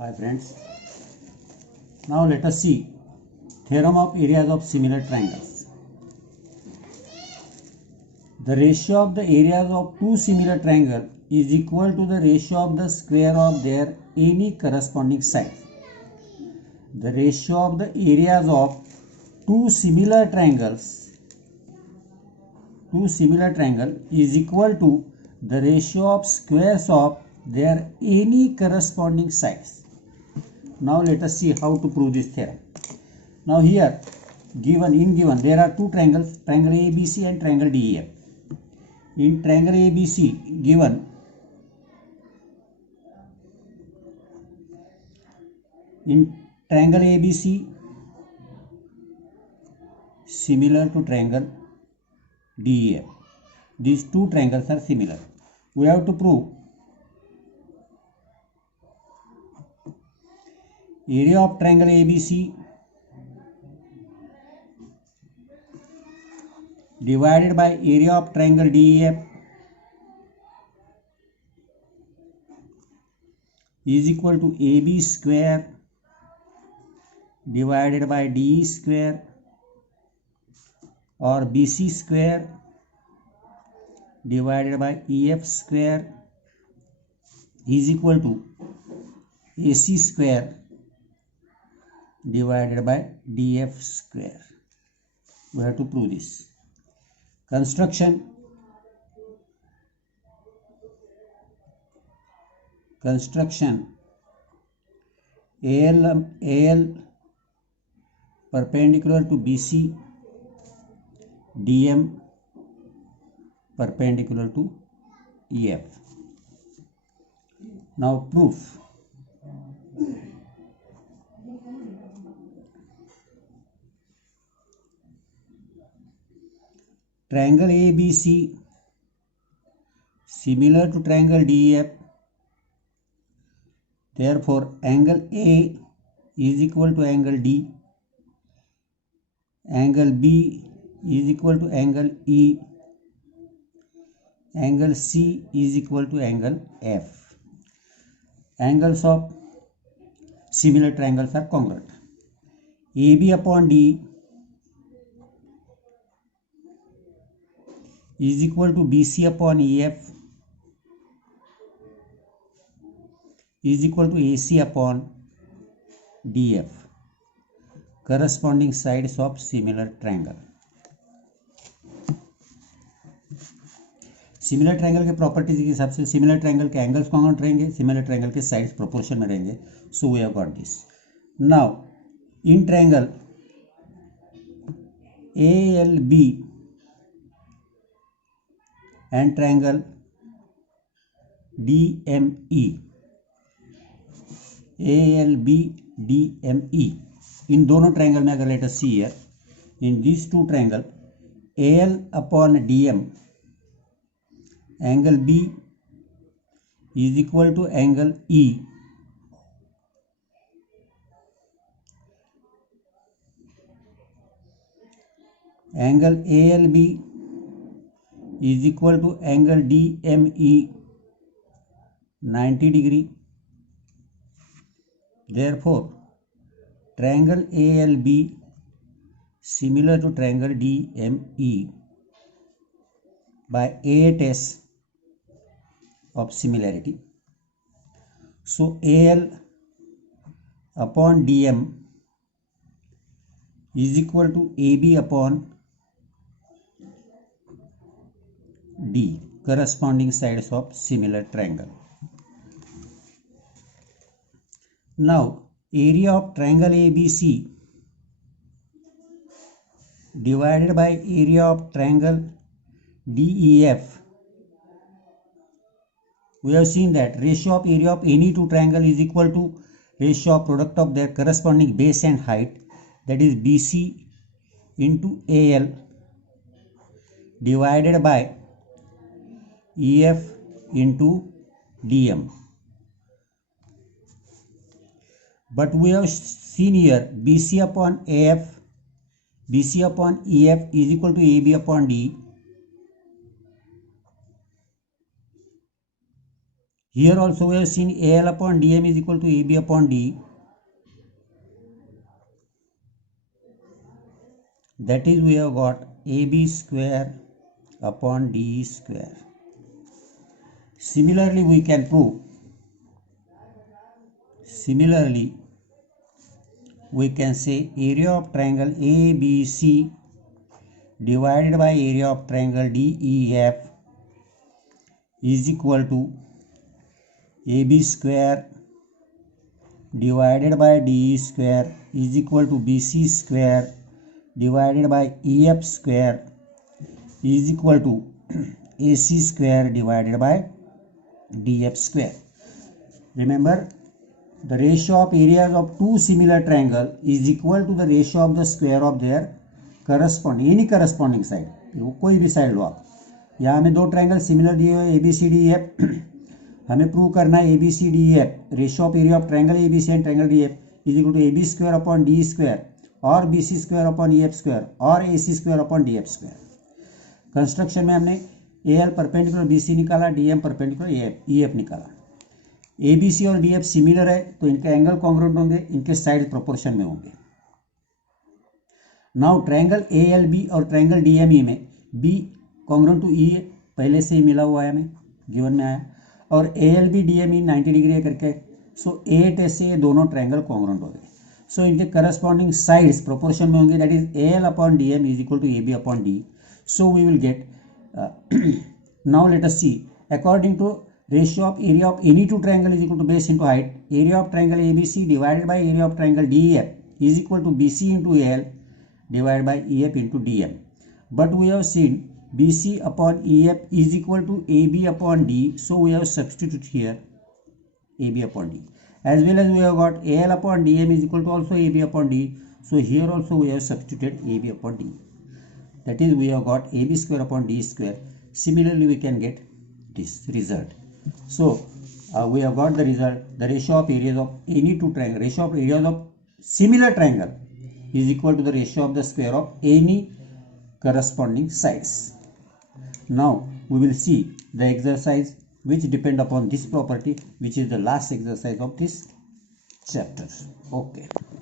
Hi friends, now let us see theorem of areas of similar triangles. The ratio of the areas of two similar triangles is equal to the ratio of the square of their any corresponding side. The ratio of the areas of two similar triangles is equal to the ratio of squares of their any corresponding sides. Now let us see how to prove this theorem. Now here given there are two triangles, triangle ABC and triangle DEF. In triangle ABC given similar to triangle DEF. These two triangles are similar. We have to prove area of triangle ABC divided by area of triangle DEF is equal to AB square divided by DE square or BC square divided by EF square is equal to AC square divided by DF square. We have to prove this. Construction AL perpendicular to BC, DM perpendicular to EF. Now proof. Triangle ABC similar to triangle DEF, therefore angle A is equal to angle D, angle B is equal to angle E, angle C is equal to angle F. Angles of similar triangles are congruent. AB upon D is equal to BC upon EF is equal to AC upon DF, corresponding sides of similar triangle. Similar triangle के properties के हिसाब से similar triangle के angles congruent रहेंगे, similar triangle के sides proportion में रहेंगे. So we have got this. Now in triangle ALB and triangle DME, ALB DME, इन दोनों ट्रायंगल में अगर let us see here in this two triangle AL upon DM angle B is equal to angle E, angle ALB is equal to angle DME 90 degree. Therefore triangle ALB similar to triangle DME by a test of similarity. So AL upon DM is equal to AB upon D, corresponding sides of similar triangle. Now area of triangle ABC divided by area of triangle DEF, we have seen that ratio of area of any two triangle is equal to ratio of product of their corresponding base and height, that is BC into AL divided by EF into DM. But we have seen here BC upon EF is equal to AB upon D, Here also we have seen AL upon DM is equal to AB upon D. That is, we have got AB square upon D square. Similarly, we can prove. Similarly, we can say area of triangle ABC divided by area of triangle DEF is equal to AB square divided by DE square is equal to BC square divided by EF square is equal to AC square divided by DF square. Remember, the ratio of areas of two similar triangles is equal to the ratio of the square of their any corresponding side. कोई भी side लो आप. यहाँ हमें दो triangle similar दिए हुए ABCDEF. हमें prove करना है ABCDEF ratio of area of triangle ABC and triangle DF is equal to AB square upon D square और BC square upon EF square और AC square upon DF square. Construction में हमने AL perpendicular BC निकाला, DM perpendicular EF निकाला. ABC और DF similar है तो इनके एंगल कॉन्ग्रुएंट होंगे, इनके साइड प्रोपोर्शन में होंगे. नाउ ट्रायंगल ALB और ट्रायंगल DME में B कॉन्ग्रुएंट टू E पहले से ही मिला हुआ है, हमें गिवन में आया, और ALB DME 90 डिग्री है करके. सो A से ये दोनों ट्रायंगल कॉन्ग्रुएंट हो गए. सो इनके करस्पॉन्डिंग साइड्स प्रोपोर्शन में होंगे. That is AL upon DM is equal to AB upon D. So we will get. Now let us see according to ratio of area of any two triangle is equal to base into height. Area of triangle ABC divided by area of triangle DEF is equal to BC into AL divided by EF into DM. But we have seen BC upon EF is equal to AB upon D. So we have substituted here AB upon D. As well as we have got AL upon DM is equal to also AB upon D. So here also we have substituted AB upon D. That is, we have got AB square upon D square. Similarly, we can get this result. So we have got the result. The ratio of areas of any two triangle, ratio of areas of similar triangle is equal to the ratio of the square of any corresponding sides. Now we will see the exercise which depend upon this property, which is the last exercise of this chapter. Okay.